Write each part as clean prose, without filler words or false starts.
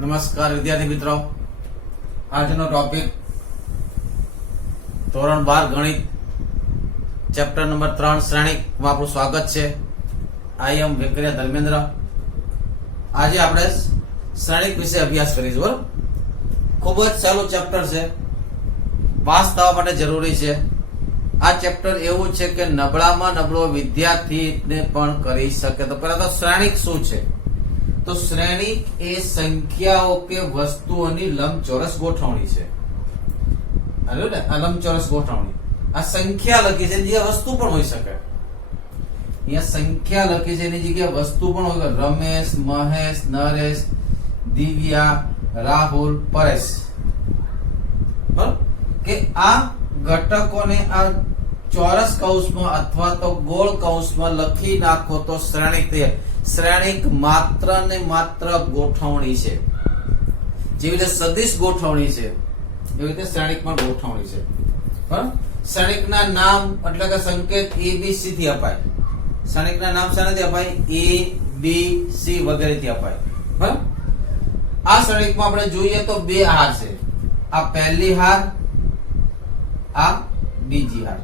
નમસ્કાર વિદ્યાર્થી મિત્રો, આજનો ટોપિક ધોરણ 12 ગણિત ચેપ્ટર નંબર 3 શ્રેણિકમાં આપણું સ્વાગત છે. આઈ એમ વેકરિયા ધર્મેન્દ્ર. આજે આપણે શ્રેણિક વિશે અભ્યાસ કરીશું. બરોબર, ખૂબ જ સહેલું ચેપ્ટર છે, પાસ થવા માટે જરૂરી છે. આ ચેપ્ટર એવું છે કે નબળામાં નબળો વિદ્યાર્થીને પણ કરી શકે. તો પહેલા તો શ્રેણિક શું છે? તો શ્રેણિક એ સંખ્યાઓ કે વસ્તુઓની લંબચોરસ ગોઠવણી છે. આ લંબચોરસ ગોઠવણી, આ સંખ્યા લખી છે, જે વસ્તુ પણ હોઈ શકે. અહીંયા સંખ્યા લખી છે, એની જગ્યાએ વસ્તુ પણ હોય. રમેશ, મહેશ, નરેશ, દિવ્યા, રાહુલ, પરેશ. કે આ ઘટકોને આ ચોરસ કૌંસમાં અથવા તો ગોળ કૌંસમાં લખી નાખો તો શ્રેણિક તૈયાર. શ્રેણિક માત્ર ને માત્ર ગોઠવણી છે. જેવી રીતે સદિશ ગોઠવણી છે, એવી રીતે શ્રેણિક પણ ગોઠવણી છે. બરાબર, શ્રેણિકના નામ એટલે કે સંકેત ABC થી અપાય. શ્રેણિકના નામ શાનાથી અપાય? ABC વગેરેથી અપાય. બરાબર, આ શ્રેણિકમાં આપણે જોઈએ તો બે હાર છે. આ પહેલી હાર, આ બીજી હાર.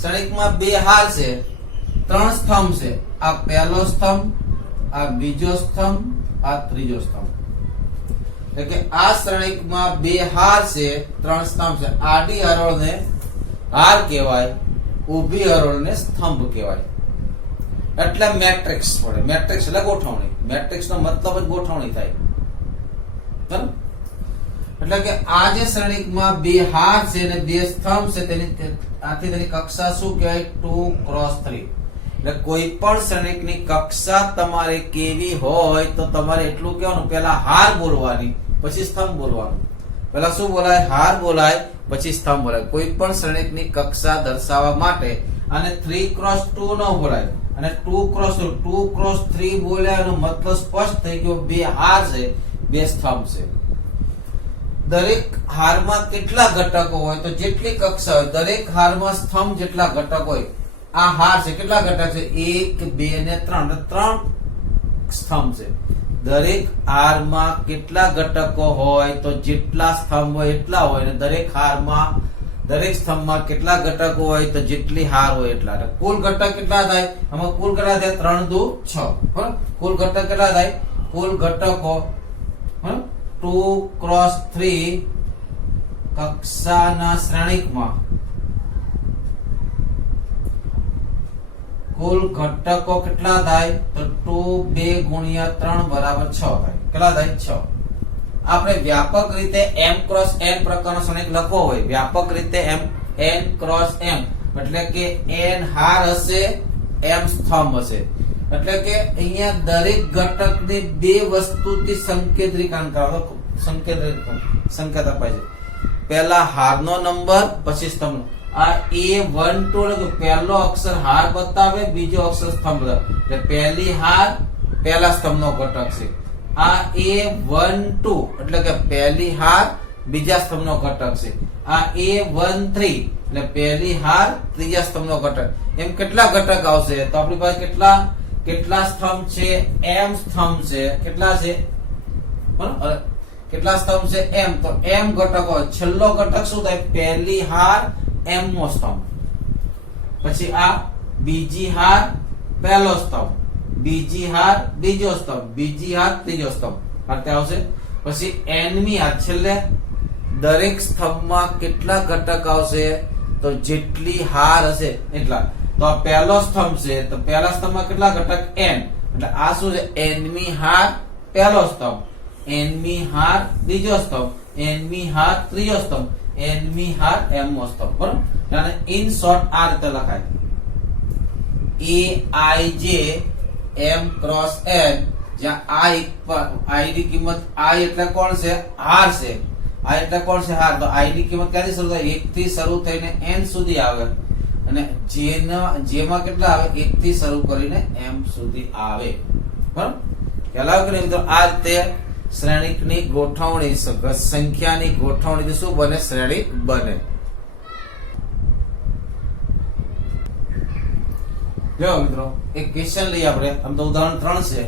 શ્રેણિકમાં બે હાર છે, ત્રણ સ્તંભ છે. આ પહેલો સ્તંભ, આ બીજો સ્તંભ, આ ત્રીજો સ્તંભ. એટલે કે આ શ્રેણિકમાં બે હાર છે, ત્રણ સ્તંભ છે. આડી હરોળને હાર કહેવાય, ઊભી હરોળને સ્તંભ કહેવાય. એટલે મેટ્રિક્સ પડે. મેટ્રિક્સ એટલે ગોઠવણી. મેટ્રિક્સ નો મતલબ જ ગોઠવણી થાય. બરાબર, એટલે કે આ જે શ્રેણિકમાં બે હાર છે અને બે સ્તંભ છે, આથી તેની કક્ષા શું કહેવાય? 2x3. એટલે કોઈ પણ શ્રેણિકની કક્ષા તમારે કેવી હોય તો તમારે એટલું કહેવાનું, પહેલા હાર બોલવાની, પછી સ્તંભ બોલવાનું. પહેલા શું બોલાય? હાર બોલાય, પછી સ્તંભ બોલાય. કોઈ પણ શ્રેણિકની કક્ષા દર્શાવવા માટે અને 3x2 ન બોલાય અને 2x3 બોલ્યા એનો મતલબ સ્પષ્ટ થઈ ગયો. બે હાર છે, બે સ્તંભ છે. દરેક હારમાં કેટલા ઘટકો હોય? તો જેટલી કક્ષા હોય દરેક હારમાં સ્તંભ જેટલા ઘટક હોય. આ હાર છે, કેટલા ઘટક છે? 1, 2 ને 3. 3 સ્તંભ છે. દરેક હારમાં કેટલા ઘટકો હોય? તો જેટલા સ્તંભ હોય એટલા હોય. અને દરેક હારમાં, દરેક સ્તંભમાં કેટલા ઘટકો હોય? તો જેટલી હાર હોય એટલા. કુલ ઘટક કેટલા થાય? આમાં કુલ કેટલા થાય? 3 દુ 6. બરાબર, કુલ ઘટક કેટલા થાય? કુલ ઘટકો 2x3 કક્ષાના શ્રેણિકમાં કુલ ઘટકો કેટલા થાય? તો 2 ગુણ્યા 3 બરાબર 6 થાય. કેટલા થાય? 6. આપણે વ્યાપક રીતે m×n પ્રકારનો શ્રેણિક લખવો હોય, વ્યાપક રીતે n×m એટલે કે n હાર હશે, m સ્તંભ હશે. એટલે કે અહીંયા દરેક ઘટકને બે વસ્તુથી સંકેદ્રીકરણ કરો. સંકેત અપાય છે. પહેલા હારનો નંબર, પછી સ્તંભ. આ A12 પહેલો અક્ષર હાર બતાવે, બીજો અક્ષર સ્તંભ બતાવે. એટલે પહેલી હાર પહેલા સ્તંભનો ઘટક છે. આ A12 એટલે કે પહેલી હાર બીજા સ્તંભનો ઘટક છે. આ A13 એટલે પહેલી હાર ત્રીજા સ્તંભનો ઘટક. એમ કેટલા ઘટક આવશે? તો આપણી પાસે કેટલા સ્તંભ છે? m સ્તંભ છે. કેટલા છે? બરાબર, કેટલા સ્તંભ છે? m. તો m ઘટકો. છેલ્લો ઘટક શું થાય? પહેલી હાર m નો સ્તંભ. પછી આ બીજી હાર પહેલો સ્તંભ, બીજી હાર બીજો સ્તંભ, બીજી હાર ત્રીજો સ્તંભ. આ આવશે. પછી nમી હાર છેલ્લે. દરેક સ્તંભમાં કેટલા ઘટક આવશે? તો જેટલી હાર હશે એટલા. તો આ પહેલો સ્તંભ છે, તો પહેલા સ્તંભમાં કેટલા ઘટક? n. એટલે આ શું છે? nમી હાર પહેલો સ્તંભ, nમી હાર બીજો સ્તંભ, nમી હાર ત્રીજો સ્તંભ, nમી હાર mમો સ્તંભ. બરાબર, અને ઇન શોર્ટ આ રીતે લખાય: aij m×n. જ્યાં i ની કિંમત, i એટલે કોણ છે? હાર છે. i એટલે કોણ છે? હાર. તો i ની કિંમત ક્યાંથી શરૂ થાય? 1 થી શરૂ થઈને n સુધી આવે. અને જેમાં કેટલા આવે? 1 થી શરૂ કરીને m સુધી આવે. બરાબર, ખ્યાલ આવ્યો કે નહીં મિત્રો? આ રીતે શ્રેણિકની ગોઠવણી, સંખ્યાની ગોઠવણી શું બને? શ્રેણિક બને. જો મિત્રો એક ક્વેશ્ચન લઈએ આપણે. આમ તો ઉદાહરણ 3 છે.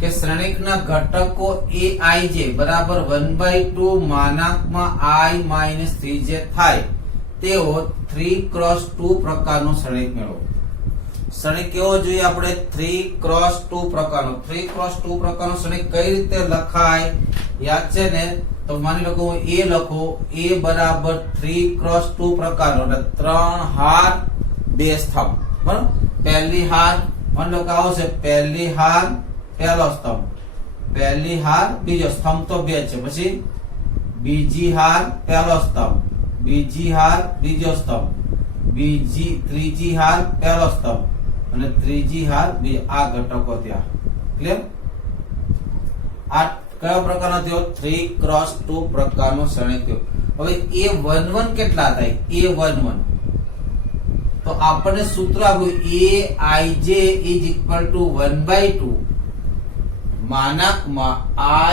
કે શ્રેણિકના ઘટકો એ આઈ જે બરાબર 1/2 માનાંકમાં i માઇનસ 3j થાય તેવો 3x2 પ્રકારનો શ્રેણિક મેળવો. શ્રેણિક કેવો જોઈએ આપણે? 3x2 પ્રકારનો. 3x2 પ્રકારનો શ્રેણિક કઈ રીતે લખાય યાદ છે ને? તો માની લો કે હું a લખું, a બરાબર 3x2 પ્રકારનો એટલે 3 હાર 2 સ્તંભ. બરાબર? પહેલી હાર માની લો કે આવશે, પહેલી હાર પહેલો સ્તંભ, પહેલી હાર બીજો સ્તંભ તો બે છે, પછી બીજી હાર પહેલો સ્તંભ, બીજી હાર બીજો સ્તંભ, ત્રીજી હાર પહેલો સ્તંભ અને ત્રીજી હાર બીજો. આ ઘટકો ત્યાં ક્લિયર? આ કયો પ્રકારનો થયો? 3x2 પ્રકારનો શ્રેણિક થયો. હવે a11 કેટલા થાય? a11 તો આપણને સૂત્ર આવ્યું aij is equal to 1/2 માનાંકમાં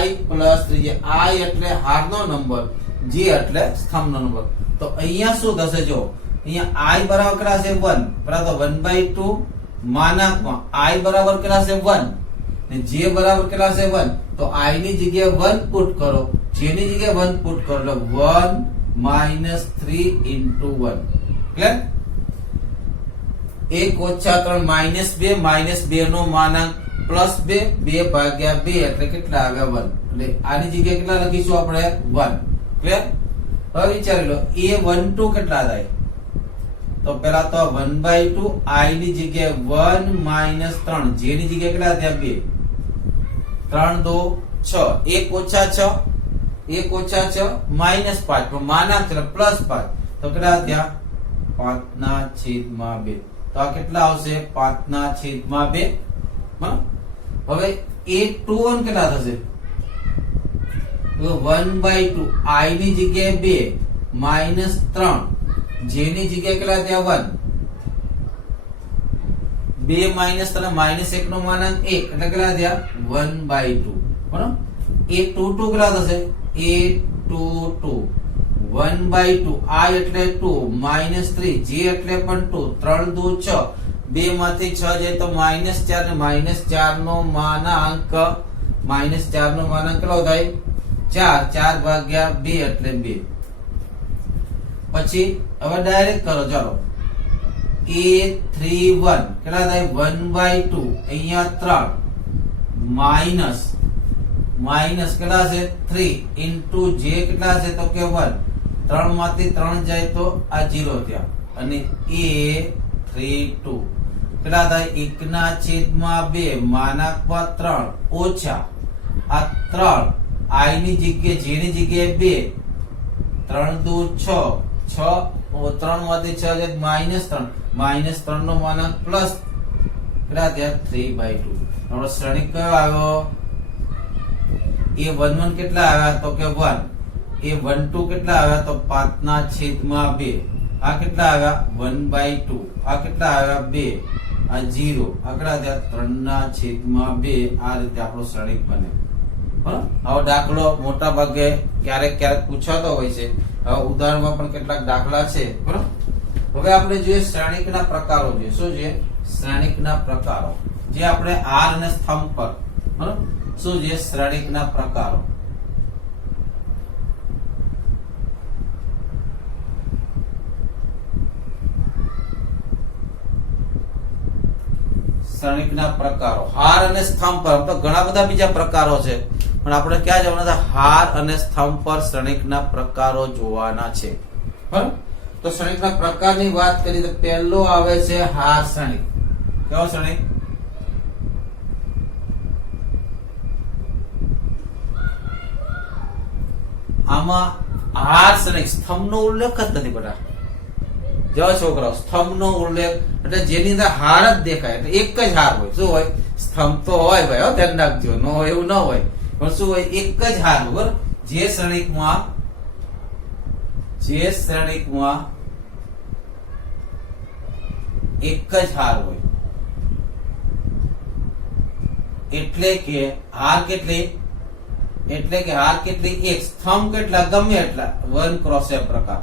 i plus 3j. i એટલે હારનો નંબર, j એટલે સ્તંભનો નંબર. તો અહીંયા શું થશે? જો અહીંયા i બરાબર કેટલા છે? 1 બરાબર 1/2 માનાંકમાં i બરાબર કેટલા છે? 1 ને j બરાબર કેટલા છે? 1. તો i ની જગ્યાએ 1 પુટ કરો, j ની જગ્યાએ 1 પુટ કરો એટલે 1 માઇનસ 3 into 1. ક્લિયર? 1 ઓછા 3 માઇનસ 2, માઇનસ 2 નો માનાંક પ્લસ 2, 2 ભાગ્યા 2 એટલે કેટલા આવ્યા? 1. એટલે આની જગ્યાએ કેટલા લખીશું આપણે? 1. ક્લિયર? હવે વિચારી લો a12 કેટલા થાય? તો પેલા તો 1/2 i ની જગ્યાએ 1 માઇનસ 3, j ની જગ્યાએ કેટલા થયા? 2. 3 2 6, 1 ઓછા 6, 1 ઓછા 6 માઇનસ 5, તો માનાંક એટલે પ્લસ 5, તો કેટલા થયા? 5/2. તો આ કેટલા આવશે? 5/2. હવે a21 કેટલા થશે? 1/2 i ની જગ્યાએ 2 માઇનસ 3, j ની જગ્યાએ કેટલા થયા? 1. 2 માઇનસ 3 માઇનસ 1 નો માનાંક 1 એટલે કેટલા થયા? 1/2. બરાબર? a22 કેટલા થશે? a22 1/2 i એટલે 2 માઇનસ 3, j એટલે પણ 2, 3 2 6, 2 માંથી 6 જાય તો માઇનસ 4 ને માઇનસ 4 નો માનાંક કેટલો થાય? 4. 4 ભાગ્યા 2 એટલે 2. પછી હવે ડાયરેક્ટ કરો. ચાલો a31 કેટલા થાય? 1/2 અહીંયા 3 માઇનસ કેટલા છે? 3 into j કેટલા છે? તો કે 1. 3 માંથી 3 જાય તો આ 0 થયા અને a32 કેટલા થાય? 1/2 માનાંકમાં 3 ઓછા આ 3 i ની જગ્યાએ j ની જગ્યાએ 2, 3 2 6, 3 માંથી 6 જાય માઇનસ 3, માઇનસ 3 નો માનાંક પ્લસ કેટલા થયા? 3/2. આપણો શ્રેણિક કયો આવ્યો? a11 કેટલા આવ્યા? તો કે 1. a12 કેટલા આવ્યા? તો 5/2. આ કેટલા આવ્યા? 1/2. આ કેટલા આવ્યા? 2. આ 0. આ કેટલા થયા? 3/2. આ રીતે આપણો શ્રેણિક બને. હવે દાખલો મોટા ભાગે ક્યારેક પૂછાતો હોય છે. હવે ઉદાહરણમાં પણ કેટલાક દાખલા છે. બરાબર? હવે આપણે જોઈએ શ્રેણિકના પ્રકારો. જોઈએ શું છે? શ્રેણિકના પ્રકારો જે આપણે આર અને સ્તંભ પર. બરાબર? શું છે? શ્રેણિકના પ્રકારો. શ્રેણિકના પ્રકારો હાર અને સ્તંભ પર. તો ઘણા બધા બીજા પ્રકારો છે પણ આપણે ક્યાં જવાના હતા? હાર અને સ્તંભ પર શ્રેણિકના પ્રકારો જોવાના છે. બરાબર? તો શ્રેણિકના પ્રકારની વાત કરીએ તો પહેલો આવે છે હાર શ્રેણિક. કેવો શ્રેણિક? આમાં હાર શ્રેણિક, સ્તંભનો ઉલ્લેખ જ નથી બેટા. જો છોકરાઓ સ્તંભનો ઉલ્લેખ એટલે જેની અંદર હાર જ દેખાય એટલે એક જ હાર હોય. શું હોય? સ્તંભ તો હોય ભાઈ, ધ્યાન રાખજો. ન હોય એવું ન હોય, પણ શું હોય? એક જ હાર. બરોબર? જે શ્રેણિકમાં એક જ હાર હોય એટલે કે હાર કેટલી? એટલે કે હાર કેટલી? એક. સ્તંભ કેટલા? ગમે એટલા. 1x પ્રકાર.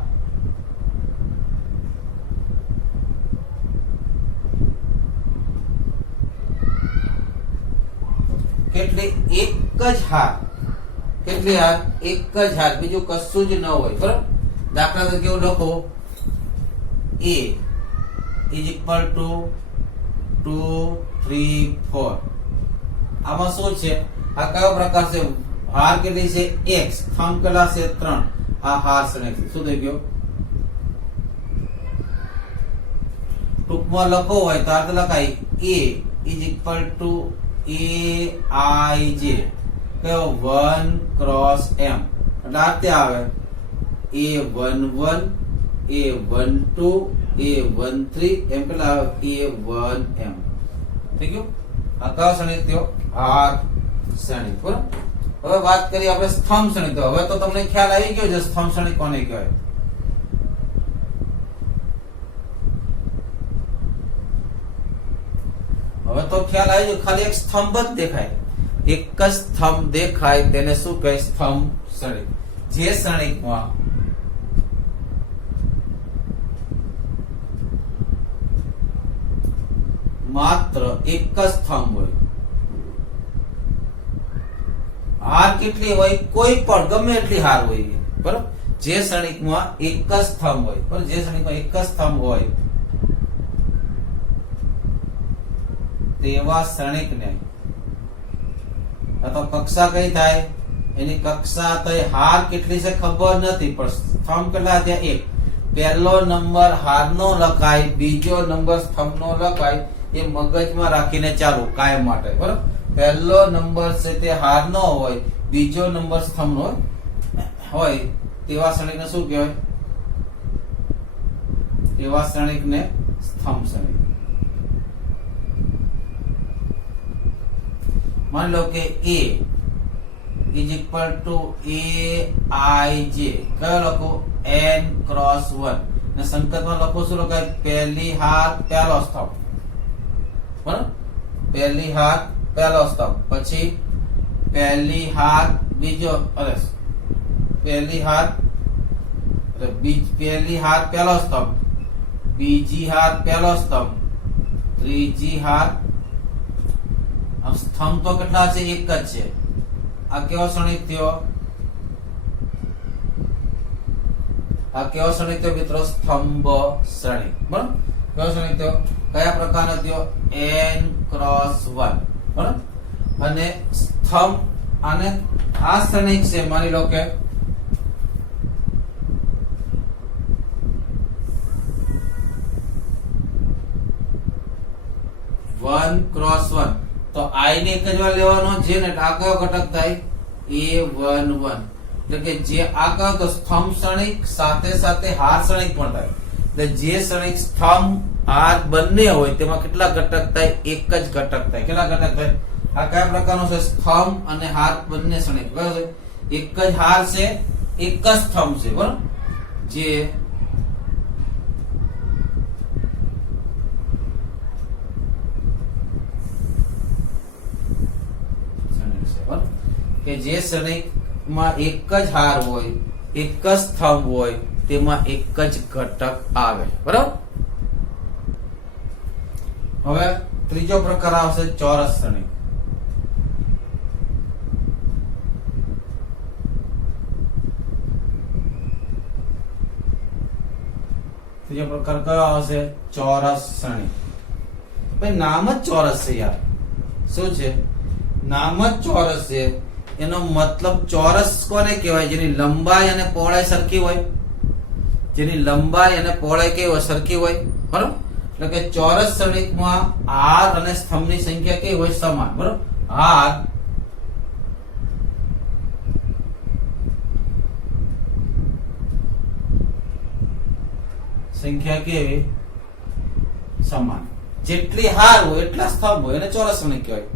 કેટલી એક જ હાર, કેટલી હાર એક જ હાર, બીજું કશું જ ન હોય બરાબર. દાખલા તરીકે કેવું લખો a is equal to 2 3 4. આમાં શું છે, આ કયો પ્રકાર છે, હાર કેટલી છે x, થંબ કેટલા છે 3, આ હાર શ્રેણી શું થઈ ગયો. ટૂંકમાં લખો હોય તો આ લખાય a is equal to aij કયો 1 ક્રોસ m, એટલે આ તે આવે a11 a12 a13 એમ કેટલા આવે a1m. થઈ ગયું. આ કયો શ્રેણી થયો, હાર શ્રેણી બરાબર. હવે વાત કરીએ આપણે સ્તંભ શ્રેણી. તો હવે તો તમને ખ્યાલ આવી ગયો છે સ્તંભ શ્રેણી કોને કહેવાય. હવે તો ખ્યાલ આવી ગયો, ખાલી એક સ્તંભ જ દેખાય, એક જ સ્તંભ દેખાય તેને શું કહે, સ્તંભ શ્રેણી. જે શ્રેણીમાં માત્ર એક જ સ્તંભ હોય, હાર કેટલી હોય, કોઈ પણ ગમે એટલી હાર હોય બરોબર. જે શ્રેણીમાં એક જ સ્તંભ હોય, પણ જે શ્રેણીમાં એક જ સ્તંભ હોય તેવા શ્રેણીકને તો કક્ષા કઈ થાય, એની કક્ષા તો હાર કેટલી છે ખબર નથી, પણ સ્તંભ કેટલા ત્યાં એક. પહેલો નંબર હારનો લખાય, બીજો નંબર સ્તંભનો લખાય, એ મગજમાં રાખીને ચાલુ કાયમ માટે બરોબર. પહેલો નંબર છે તે હારનો હોય, બીજો નંબર સ્તંભનો હોય, તેવા શ્રેણીકને શું કહેવાય, તેવા શ્રેણીકને સ્તંભ શ્રેણી. मान लो कि a is equal to aij, કયો લખો n ક્રોસ 1, ને સંકેતમાં લખો શું લખાય, પહેલી હાર પહેલો સ્તંભ બરાબર. પહેલી હાર પહેલો સ્તંભ, પછી પહેલી હાર બીજો, અરે પહેલી હાર પહેલી હાર પહેલો સ્તંભ, બીજી હાર પહેલો સ્તંભ, ત્રીજી હાર. સ્તંભ તો કેટલા છે, એક જ છે. આ કેવો શ્રેણીક થયો, આ કેવો શ્રેણીક થયો મિત્રો, સ્તંભ શ્રેણી બરાબર. કેવો શ્રેણીક થયો, કયા પ્રકારનો થયો, n ક્રોસ 1 બરાબર. અને સ્તંભ અને આ શ્રેણીક છે, માની લો કે વન ક્રોસ 1, તો i ને એક જ વાર લેવાનો છે ને, આ કયો ઘટક થાય, a11. એટલે કે જે આ કયો તો સ્તંભ શ્રેણીક સાથે સાથે હાર શ્રેણીક પણ થાય. એટલે જે શ્રેણીક સ્તંભ હાર બંને હોય તેમાં કેટલા ઘટક થાય, એક જ ઘટક થાય. કેટલા ઘટક થાય, આ કયા પ્રકારનો છે, સ્તંભ અને હાર બંને શ્રેણીક બરાબર. એક જ હાર છે, એક જ સ્તંભ છે બરાબર. જે કે જે શ્રેણીમાં એક જ હાર હોય, એક જ સ્તંભ હોય, તેમાં એક જ ઘટક આવે બરાબર. હવે ત્રીજો પ્રકાર આવશે ચોરસ શ્રેણી. ત્રીજો પ્રકાર કયો આવશે, ચોરસ શ્રેણી. ભાઈ નામ જ ચોરસ છે યાર, શું છે, નામ જ ચોરસ છે. એનો મતલબ ચોરસ કોને કહેવાય, જેની લંબાઈ અને પહોળાઈ સરખી હોય, જેની લંબાઈ અને પહોળાઈ કેવી હોય, સરખી હોય બરોબર. એટલે કે ચોરસ શ્રેણીકમાં હાર અને સ્તંભની સંખ્યા કેવી હોય, સમાન બરોબર. હાર સંખ્યા કેવી, સમાન. જેટલી હાર હોય એટલા સ્તંભ હોય, એને ચોરસ શ્રેણી કહેવાય.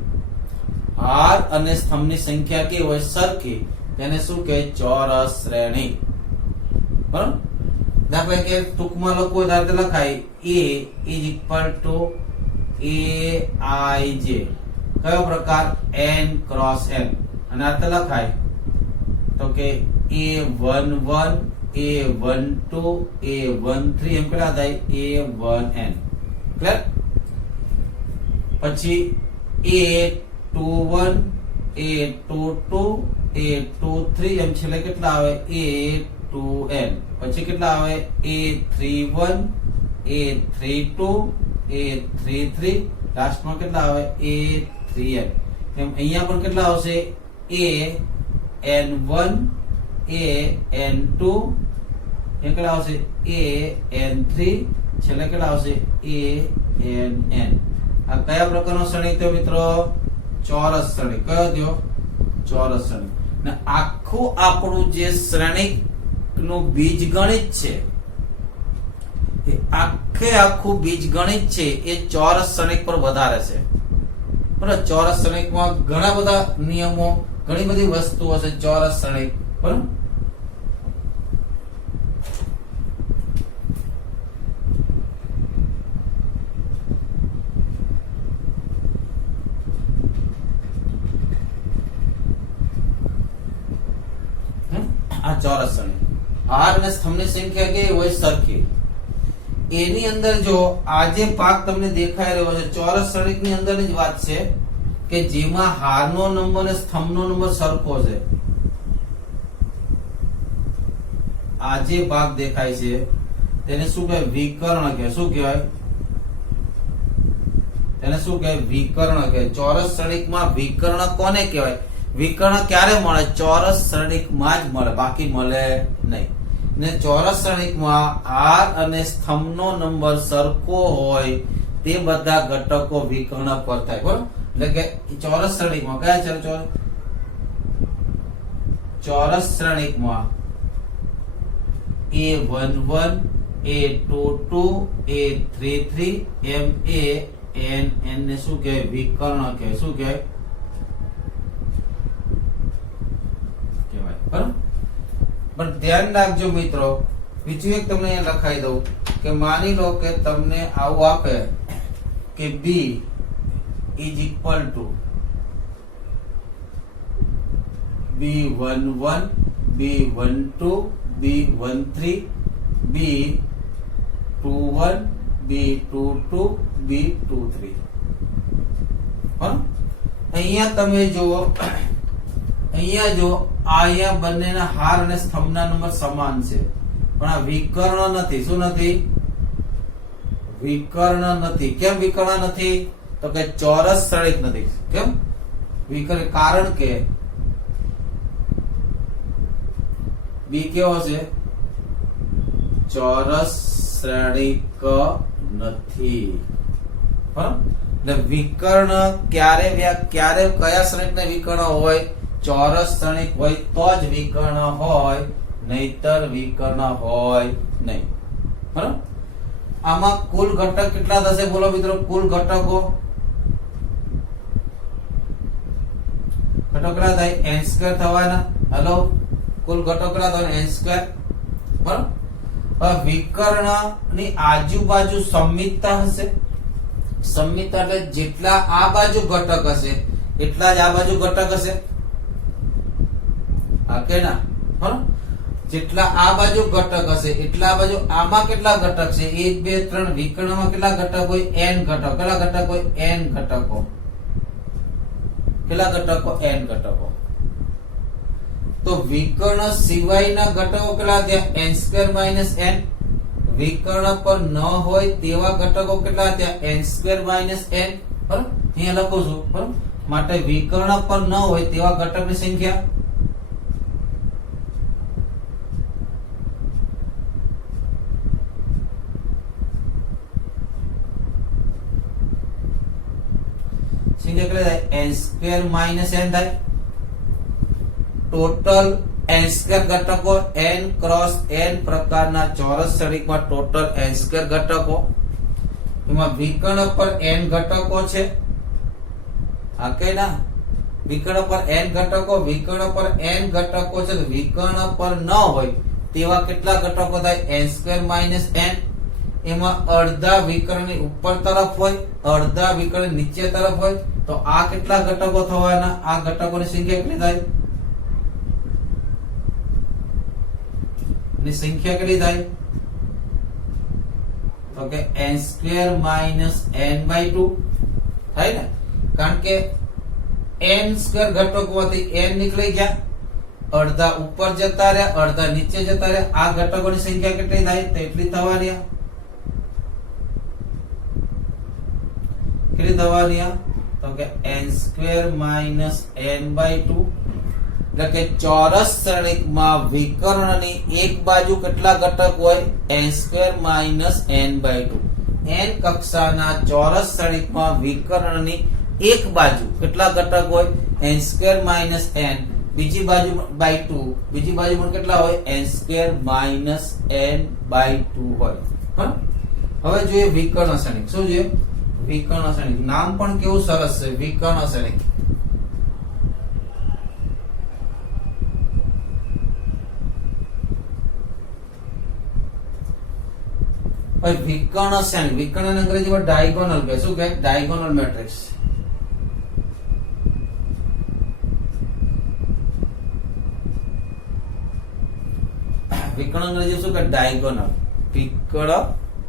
હાર અને સ્તંભની સંખ્યા કેવી હોય, સરખી, તેને શું કહે, ચોરસ શ્રેણી બરાબર. દાખલા કે ટૂંકમાં લખવું હોય તો લખાય a is equal to aij, કયો પ્રકાર, n ક્રોસ n. અને આ લખાય તો કે a11 a12 a13 એમ કેટલા થાય, a1n ક્લિયર. પછી a21 a22 a23 એમ છેલ્લે કેટલા આવે a2n પછી કેટલા આવે a31 a32 a33 લાસ્ટમાં કેટલા આવે a3n એમ અહીંયા પણ કેટલા આવશે an1 an2 એ કેટલા આવશે an3 છેલ્લે કેટલા આવશે ann આ કયા પ્રકારનો શ્રેણિક થયો મિત્રો ચોરસ શ્રેણિક કયો થયો ચોરસ શ્રેણિક ને આખું આપણું જે શ્રેણિક નું બીજગણિત છે એ આખું બીજગણિત છે એ ચોરસ શ્રેણિક પર વધારે છે બરાબર ચોરસ શ્રેણિકમાં ઘણા બધા નિયમો ઘણી બધી વસ્તુઓ છે ચોરસ શ્રેણિક બરાબર આ ચોરસ શ્રેણિક હાર અને સ્તંભની સંખ્યા કેવી હોય સરખી એની અંદર જો આ જે ભાગ તમને દેખાઈ રહ્યો છે ચોરસ શ્રેણિકની અંદરની જ વાત છે કે જેમાં હારનો નંબર અને સ્તંભનો નંબર સરખો છે આ જે ભાગ દેખાય છે તેને શું કહેવાય વિકર્ણ કહેવાય શું કહેવાય તેને શું કહેવાય વિકર્ણ કહેવાય ચોરસ શ્રેણિકમાં વિકર્ણ કોને કહેવાય વિકર્ણ ક્યારે મળે ચોરસ શ્રેણિકમાં જ મળે બાકી મળે નહીં ને ચોરસ શ્રેણિકમાં હાર અને સ્તંભનો નંબર સરખો હોય તે બધા ઘટકો વિકર્ણ પર થાય બરાબર એટલે કે ચોરસ શ્રેણિકમાં કયા છે ચોરસ શ્રેણિકમાં a11 a22 a33 M an ને શું કહેવાય વિકર્ણ કહેવાય શું કહેવાય બરાબર પણ ધ્યાન રાખજો મિત્રો બીજું એક તમને અહીંયા લખાઈ દઉં કે માની લો કે તમને આવું આપે કે b is equal to b11 b12 b13 b21 b22 b23 અહીંયા તમે જુઓ અહીંયા જો અહીંયા બંનેના હાર અને સ્તંભના નંબર સમાન છે પણ આ વિકર્ણ નથી શું નથી વિકર્ણ નથી કેમ વિકર્ણ નથી તો કે ચોરસ શ્રેણિક નથી કેમ વિકર્ણ કારણ કે બી કેવો છે ચોરસ શ્રેણિક નથી એટલે વિકર્ણ ક્યારે કયા શ્રેણિકને વિકર્ણ હોય ચોરસ શ્રેણિક હોય તો જ વિકર્ણ હોય નહીતર વિકર્ણ હોય નહીં બરાબર આમાં કુલ ઘટક કેટલા થશે બોલો મિત્રો કુલ ઘટકો કેટલા થાય n2 થવાના હેલો કુલ ઘટકો કેટલા થવાના n2 બરાબર વિકર્ણ ની આજુબાજુ સંમિતતા હશે સંમિતતા એટલે જેટલા આ બાજુ ઘટક હશે એટલા જ આ બાજુ ઘટક હશે કે ના બરાબર જેટલા આ બાજુ ઘટક હશે એટલા બાજુ આમાં કેટલા ઘટક છે 1 2 3 વિકર્ણમાં કેટલા ઘટક હોય n ઘટક કેટલા ઘટક હોય n ઘટકો કેટલા ઘટકો n ઘટકો તો વિકર્ણ સિવાયના ઘટકો કેટલા થયા n2 n વિકર્ણ પર ન હોય તેવા ઘટકો કેટલા થયા n2 n બરાબર અહીંયા લખું છું બરાબર માટે વિકર્ણ પર ન હોય તેવા ઘટકની સંખ્યા n2 n થાય ટોટલ n2 ઘટકો n ક્રોસ n પ્રકારના ચોરસ શ્રેણિકમાં ટોટલ n2 ઘટકો એમાં વિકર્ણ પર n ઘટકો છે આ કે ના વિકર્ણ પર n ઘટકો વિકર્ણ પર n ઘટકો છે વિકર્ણ પર ન હોય તેવા કેટલા ઘટકો થાય n2 n એમાં અડધા વિકર્ણની ઉપર તરફ હોય અડધા વિકર્ણ નીચે તરફ હોય તો આ કેટલા ઘટકો થવાના આ ઘટકોની સંખ્યા કેટલી થાય ની સંખ્યા કેટલી થાય તો કે n2 n/2 થાય ને કારણ કે n સ્ક્વેર ઘટકોમાંથી n નીકળી ગયા, અડધા ઉપર જતા રહ્યા, અડધા નીચે જતા રહ્યા. આ ઘટકોની સંખ્યા કેટલી થાય? તો એટલી થવાની. કેટલી થવાની? તો કે n સ્ક્વેર માઇનસ n/2. એટલે કે ચોરસ શ્રેણિકમાં વિકર્ણની એક બાજુ કેટલા ઘટક હોય? n square minus n/2. n કક્ષાના ચોરસ શ્રેણિકમાં વિકર્ણની એક બાજુ કેટલા ઘટક હોય? n square minus n. બીજી બાજુ બાય 2. બીજી બાજુ પણ કેટલા હોય? n સ્ક્વેર માઇનસ n/2 હોય. હવે જોઈએ વિકર્ણ શ્રેણિક. શું જોઈએ? વિકર્ણ શ્રેણિક. નામ પણ કેવું સરસ છે, વિકર્ણ શ્રેણિક. વિકર્ણ શ્રેણિક. વિકર્ણ અંગ્રેજીમાં ડાયગોનલ કહે. શું કહે? Diagonal matrix. વિકર્ણ અંગ્રેજી શું કહે? ડાયગોનલ. વિકર્ણ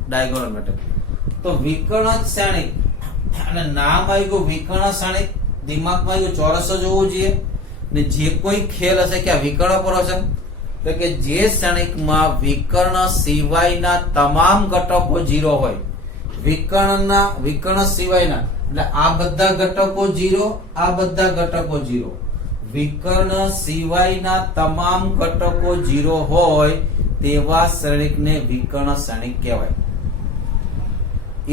ડાયગોનલ મેટ્રિક્સ. તો વિકર્ણ શ્રેણિક અને નામ આવી ગયું વિકર્ણ શ્રેણિક. દિમાગમાં આવ્યું ચોરસ જ હોવું જોઈએ ને જે કોઈ ખેલ હશે કે આ વિકર્ણ પર હશે, તો કે જે શ્રેણિકમાં વિકર્ણ સિવાયના તમામ ઘટકો 0 હોય. વિકર્ણ સિવાયના એટલે આ બધા ઘટકો 0, આ બધા ઘટકો 0. વિકર્ણ સિવાયના તમામ ઘટકો 0 હોય તેવા શ્રેણિકને વિકર્ણ શ્રેણિક કહેવાય.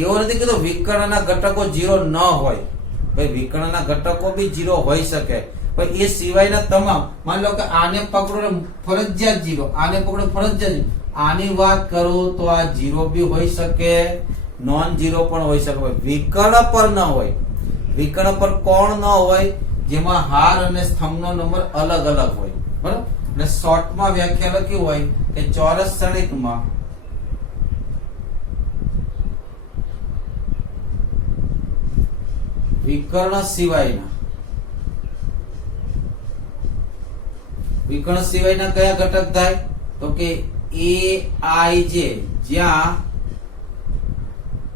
એવું નથી કીધું વિકર્ણના ઘટકો 0 ન હોય. ભાઈ વિકર્ણના ઘટકો બી 0 હોઈ શકે, પણ એ સિવાયના તમામ. માની લો કે આને પકડો ને ફરજિયાત 0, આને પકડો ફરજિયાત 0. આની વાત કરું તો આ 0 બી હોઈ શકે, નોન 0 પણ હોઈ શકે. વિકર્ણ પર ન હોય. વિકર્ણ પર કોણ ન હોય? જેમાં હાર અને સ્તંભનો નંબર અલગ અલગ હોય. બરાબર? એટલે શોર્ટમાં વ્યાખ્યા લખી હોય કે ચોરસ શ્રેણિકમાં વિકર્ણ સિવાયના કયા ઘટક થાય? તો કે a i j, જ્યાં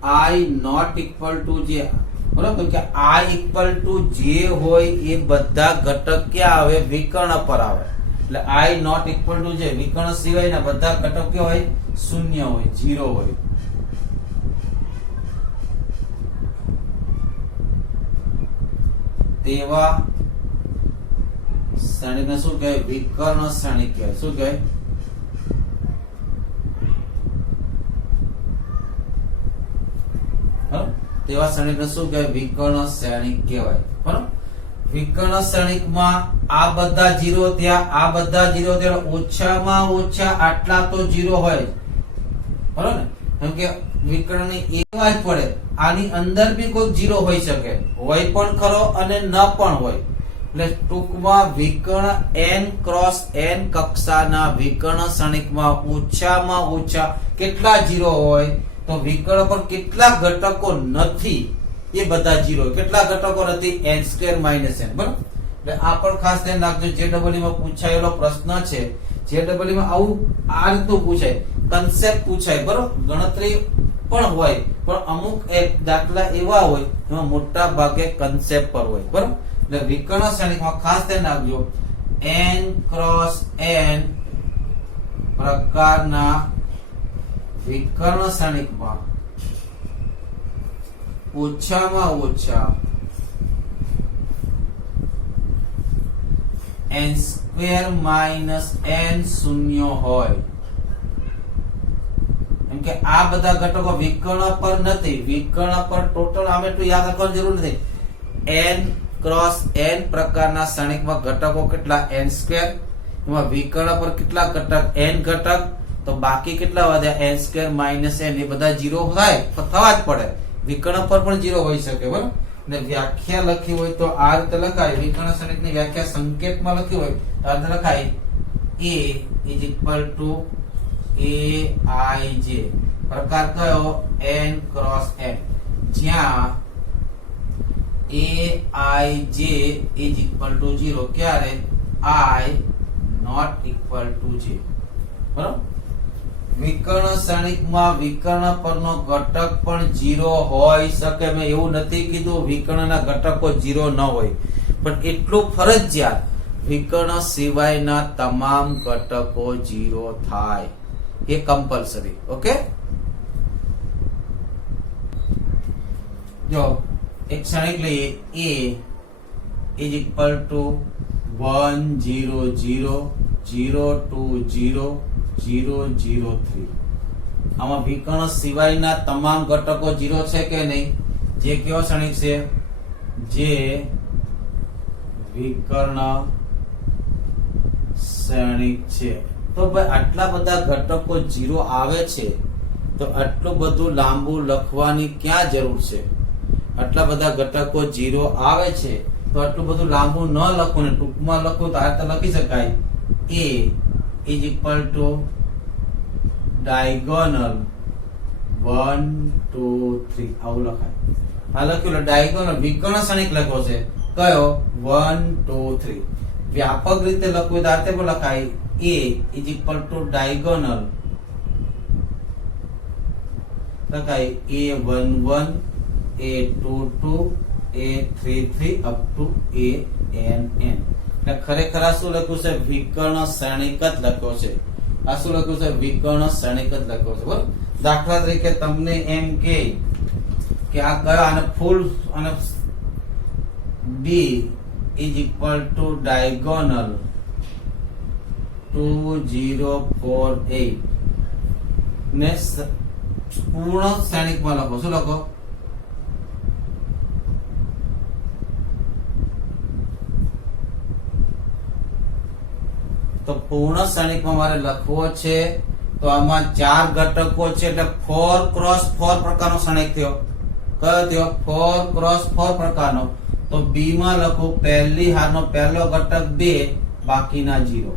i not equal to j. બરાબર? કે i equal to j હોય એ બધા ઘટક ક્યાં આવે? વિકર્ણ પર આવે. એટલે i not equal to j વિકર્ણ સિવાયના બધા ઘટક કેવા હોય? શૂન્ય હોય, 0 હોય. તેવા શ્રેણિકને શું કહેવાય? વિકર્ણ શ્રેણિક કહેવાય. શું કહેવાય? તેવા શ્રેણિકને શું કહેવાય? વિકર્ણ શ્રેણિક કહેવાય. બરાબર? વિકર્ણ શ્રેણિકમાં આ બધા 0 ત્યાં, આ બધા 0 ત્યાં, ઓછામાં ઓછા આટલા તો 0 હોય. બરાબર ને? કેમ કે વિકર્ણની એવા જ પડે. આની અંદર બી કોઈ 0 હોઈ શકે, હોય પણ ખરો અને ન પણ હોય. એટલે ટૂંકમાં વિકર્ણ n ક્રોસ n કક્ષાના વિકર્ણ શ્રેણિકમાં ઓછામાં ઓછા કેટલા 0 હોય? તો વિકર્ણ પર કેટલા ઘટકો નથી એ બધા 0. કેટલા ઘટકો નથી? n square minus n. બરાબર? એટલે આ પણ ખાસ ધ્યાન રાખજો. JEE માં પૂછાયેલો પ્રશ્ન છે. JEE માં આવું આ રીતનું પૂછાય, કન્સેપ્ટ પૂછાય. બરોબર? ગણતરી પણ હોય, પણ અમુક એક દાખલા એવા હોય એમાં મોટા ભાગે કન્સેપ્ટ પર હોય. બરોબર? એટલે વિકર્ણ શ્રેણિકમાં ખાસ ધ્યાન રાખજો, n ક્રોસ n પ્રકારના વિકર્ણ શ્રેણિકમાં ઓછામાં ઓછા n સ્ક્વેર માઇનસ n શૂન્ય હોય. એમ કે આ બધા ઘટકો વિકર્ણ પર નથી. વિકર્ણ પર ટોટલ આમ એટલું યાદ રાખવાની જરૂર નથી. n ક્રોસ n પ્રકારના શ્રેણિકમાં ઘટકો કેટલા? n square. એમાં વિકર્ણ પર કેટલા ઘટક? n ઘટક. તો બાકી કેટલા વધ્યા? n square minus n. એ બધા 0 થાય તો થવા જ પડે. વિકર્ણ પર પણ 0 હોઈ શકે. બરાબર? ને વ્યાખ્યા લખી હોય તો આ રીતે લખાય. વિકર્ણ શ્રેણિકની વ્યાખ્યા સંકેતમાં લખી હોય તો આ રીતે લખાય, a is equal to aij. પ્રકાર કયો? n cross n. જ્યાં aij is equal to 0. ક્યારે? I not equal to j. બરાબર? વિકર્ણ શ્રેણિકમાં વિકર્ણ પરનો ઘટક પણ 0 હોઈ શકે. મેં એવું નથી કીધું વિકર્ણના ઘટકો 0 ન હોય, પણ એટલું ફરજિયાત વિકર્ણ સિવાયના તમામ ઘટકો 0 થાય, એ કમ્પલસરી. ઓકે, જો એક ક્ષણિક લઈએ. a is equal to 1 0 0 0 2 0 0 0 3. આમાં વિકર્ણ સિવાયના તમામ ઘટકો 0 છે કે નહીં? જે કેવો ક્ષણિક છે? જે વિકર્ણ ક્ષણિક છે. તો ભાઈ આટલા બધા ઘટકો 0 આવે છે તો આટલું બધું લાંબુ લખવાની ક્યાં જરૂર છે? આટલા બધા ઘટકો 0 આવે છે તો આટલું બધું લાંબુ ન લખવું ને ટૂંકમાં લખવું તો આ રીતે લખી શકાય. a is equal to diagonal 1 2 3 આવું લખાય. આ લખ્યું ડાયગોનલ વિકર્ણ ક્ષણિક લખ્યો છે કયો? 1 2 3. વ્યાપક રીતે લખવું તો આ રીતે પણ લખાય. a is equal to diagonal લખાય a11 a22 a33 up to ann. એટલે ખરેખર આ શું લખ્યું છે? વિકર્ણ ક્ષણિક જ લખ્યો છે. આ શું લખ્યું છે? વિકર્ણ ક્ષણિક જ લખ્યો છે. બરાબર. દાખલા તરીકે તમને એમ કે આ કયો અને ફૂલ અને b is equal to diagonal 2048 ને પૂર્ણ શ્રેણિકમાં લખો. શું લખો? તો પૂર્ણ શ્રેણિકમાં મારે લખવો છે તો આમાં 4 ઘટકો છે એટલે 4x4 પ્રકારનો શ્રેણિક થયો. કયો થયો? 4x4 પ્રકારનો. તો b માં લખું પહેલી હારનો પહેલો ઘટક 2 બાકીના 0.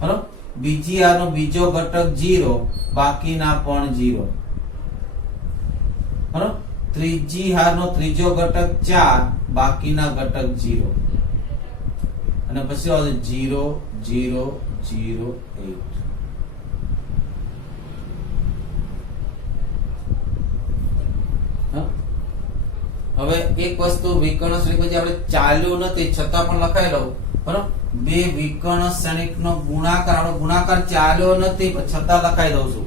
બરાબર. બીજી હારનો બીજો ઘટક 0 બાકીના પણ 0. બરાબર. ત્રીજી હારનો ત્રીજો ઘટક 4 બાકીના ઘટક 0. અને પછી આવશે 0 0 0 8. હવે એક વસ્તુ વિકર્ણ ક્ષણિક પછી આપણે ચાલ્યું નથી છતાં પણ લખાઈ લઉં. બરાબર. બે વિકર્ણ ક્ષણિકનો ગુણાકાર, આપણો ગુણાકાર ચાલ્યો નથી પણ છતાં લખાઈ દઉં છું.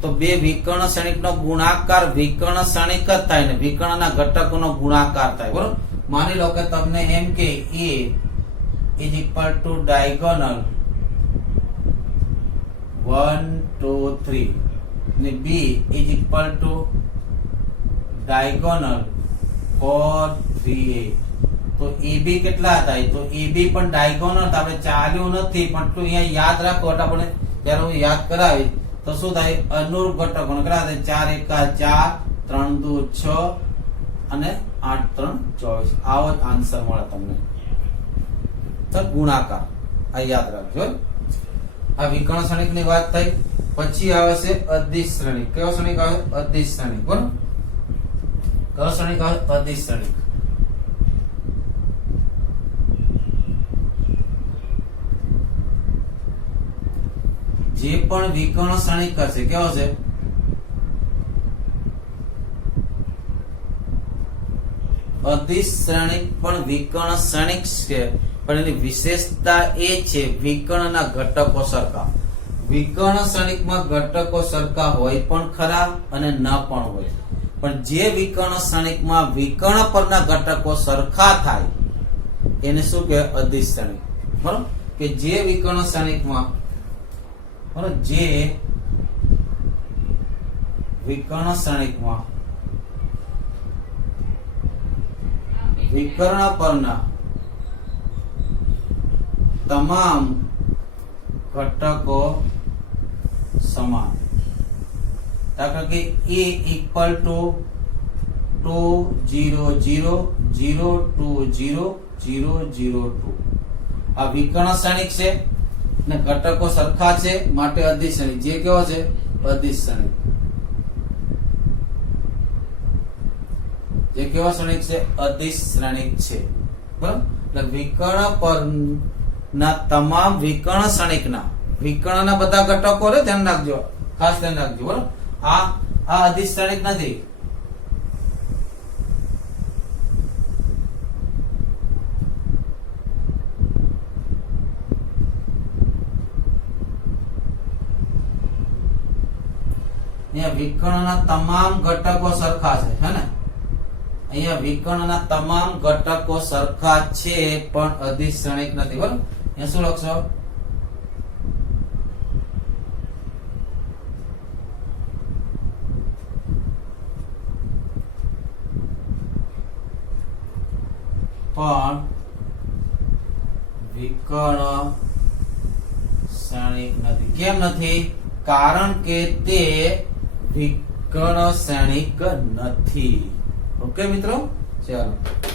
તો બે વિકર્ણ ક્ષણિકનો ગુણાકાર વિકર્ણ ક્ષણિક જ થાય ને વિકર્ણના ઘટકોનો ગુણાકાર થાય. બરાબર. માની લો કે તમને એમ કે a is equal to diagonal 1 2 3 ને b is equal to diagonal 4 3 8. તો AB કેટલા થાય? તો AB પણ ડાયગોનલ. આપણે ચાલ્યું નથી પણ તો અહીંયા યાદ રાખો એટલે આપણે જ્યારે હું યાદ કરાવી તો શું થાય? અનુરૂપ ઘટકો કેટલા થાય? 4 1 4 3 2 6 અને 8 3 24. આવો જ આન્સર મળે તમને. તો ગુણાકાર આ યાદ રાખજો. આ વિકર્ણ ક્ષણિકની વાત થઈ. પછી આવે છે અદિશ શ્રેણિક. કયો શ્રેણિક આવે? અદિશ શ્રેણિક. બરાબર. કયો શ્રેણિક આવે? અદિશ શ્રેણિક. જે પણ વિકર્ણ ક્ષણિક હશે કેવો છે? અદિશ શ્રેણિક પણ વિકર્ણ ક્ષણિક છે પણ એની વિશેષતા એ છે વિકર્ણના ઘટકો સરખા. વિકર્ણ ક્ષણિકમાં ઘટકો સરખા હોય પણ ખરા અને ન પણ હોય. પણ જે વિકર્ણ ક્ષણિકમાં વિકર્ણ પરના ઘટકો સરખા થાય એને શું કહેવાય? અદિશ શ્રેણિક. બરોબર. કે જે વિકર્ણ ક્ષણિકમાં બરોબર જે વિકર્ણ ક્ષણિકમાં વિકર્ણ પરના તમામ ઘટકો સમાન. દાખલા કે a equal to 2 0 0 0 2 0 0 0 2. આ વિકર્ણ ક્ષણિક છે ને ઘટકો સરખા છે માટે અદિશ શ્રેણિક. જે કેવો છે? અદિશ શ્રેણિક. જે કેવા શ્રેણિક છે? અદિશ શ્રેણિક છે. બરાબર. એટલે વિકર્ણ પરના તમામ વિકર્ણ ક્ષણિકના વિકર્ણના બધા ઘટકો રે ધ્યાન રાખજો, ખાસ ધ્યાન રાખજો. બરાબર. આ અદિશ શ્રેણિક નથી. અહીંયા વિકર્ણના તમામ ઘટકો સરખા છે હે ને અહીંયા વિકર્ણના તમામ ઘટકો સરખા છે પણ અધિશ્રણિક નથી બરાબર અહીંયા શું લખશો પણ વિકર્ણ શ્રેણિક નથી કેમ નથી કારણ કે તે વિકર્ણ શ્રેણિક નથી ઓકે મિત્રો ચાલો